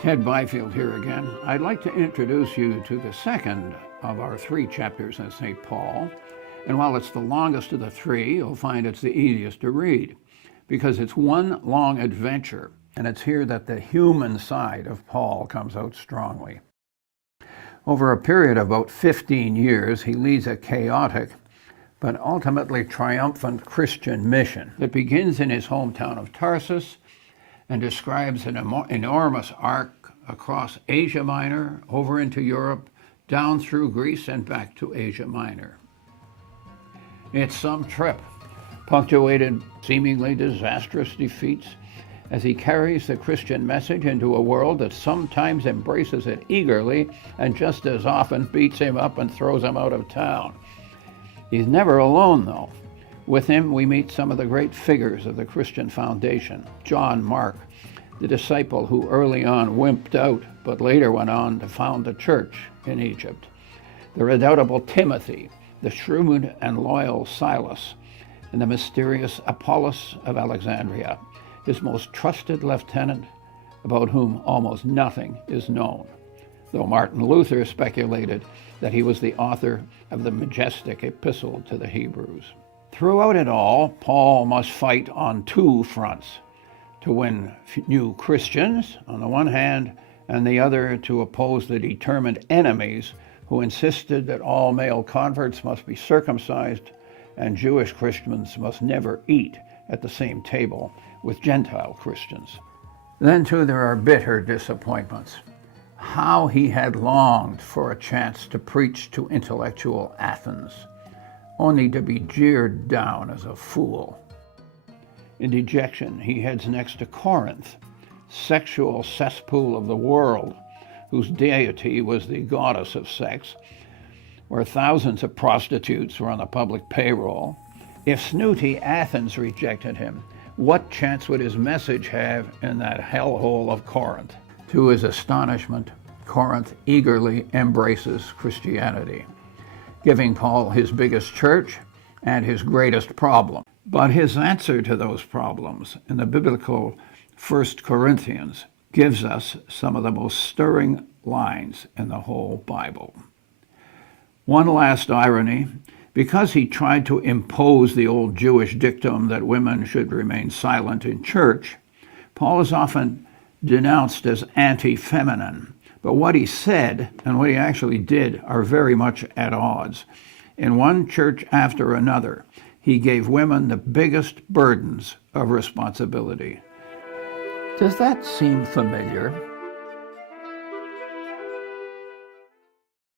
Ted Byfield here again. I'd like to introduce you to the second of our 3 chapters in St. Paul. And while it's the longest of the 3, you'll find it's the easiest to read because it's one long adventure. And it's here that the human side of Paul comes out strongly. Over a period of about 15 years, he leads a chaotic but ultimately triumphant Christian mission that begins in his hometown of Tarsus and describes an enormous arc across Asia Minor, over into Europe, down through Greece and back to Asia Minor. It's some trip, punctuated seemingly disastrous defeats, as he carries the Christian message into a world that sometimes embraces it eagerly and just as often beats him up and throws him out of town. He's never alone, though. With him, we meet some of the great figures of the Christian foundation. John Mark, the disciple who early on wimped out, but later went on to found a church in Egypt. The redoubtable Timothy, the shrewd and loyal Silas, and the mysterious Apollos of Alexandria, his most trusted lieutenant, about whom almost nothing is known, though Martin Luther speculated that he was the author of the majestic epistle to the Hebrews. Throughout it all, Paul must fight on 2 fronts: to win new Christians on the one hand, and the other to oppose the determined enemies who insisted that all male converts must be circumcised and Jewish Christians must never eat at the same table with Gentile Christians. Then too, there are bitter disappointments. How he had longed for a chance to preach to intellectual Athens, only to be jeered down as a fool. In dejection, he heads next to Corinth, sexual cesspool of the world, whose deity was the goddess of sex, where thousands of prostitutes were on the public payroll. If snooty Athens rejected him, what chance would his message have in that hellhole of Corinth? To his astonishment, Corinth eagerly embraces Christianity, giving Paul his biggest church and his greatest problem. But his answer to those problems in the biblical 1 Corinthians gives us some of the most stirring lines in the whole Bible. One last irony: because he tried to impose the old Jewish dictum that women should remain silent in church, Paul is often denounced as anti-feminine. But what he said and what he actually did are very much at odds. In one church after another, he gave women the biggest burdens of responsibility. Does that seem familiar?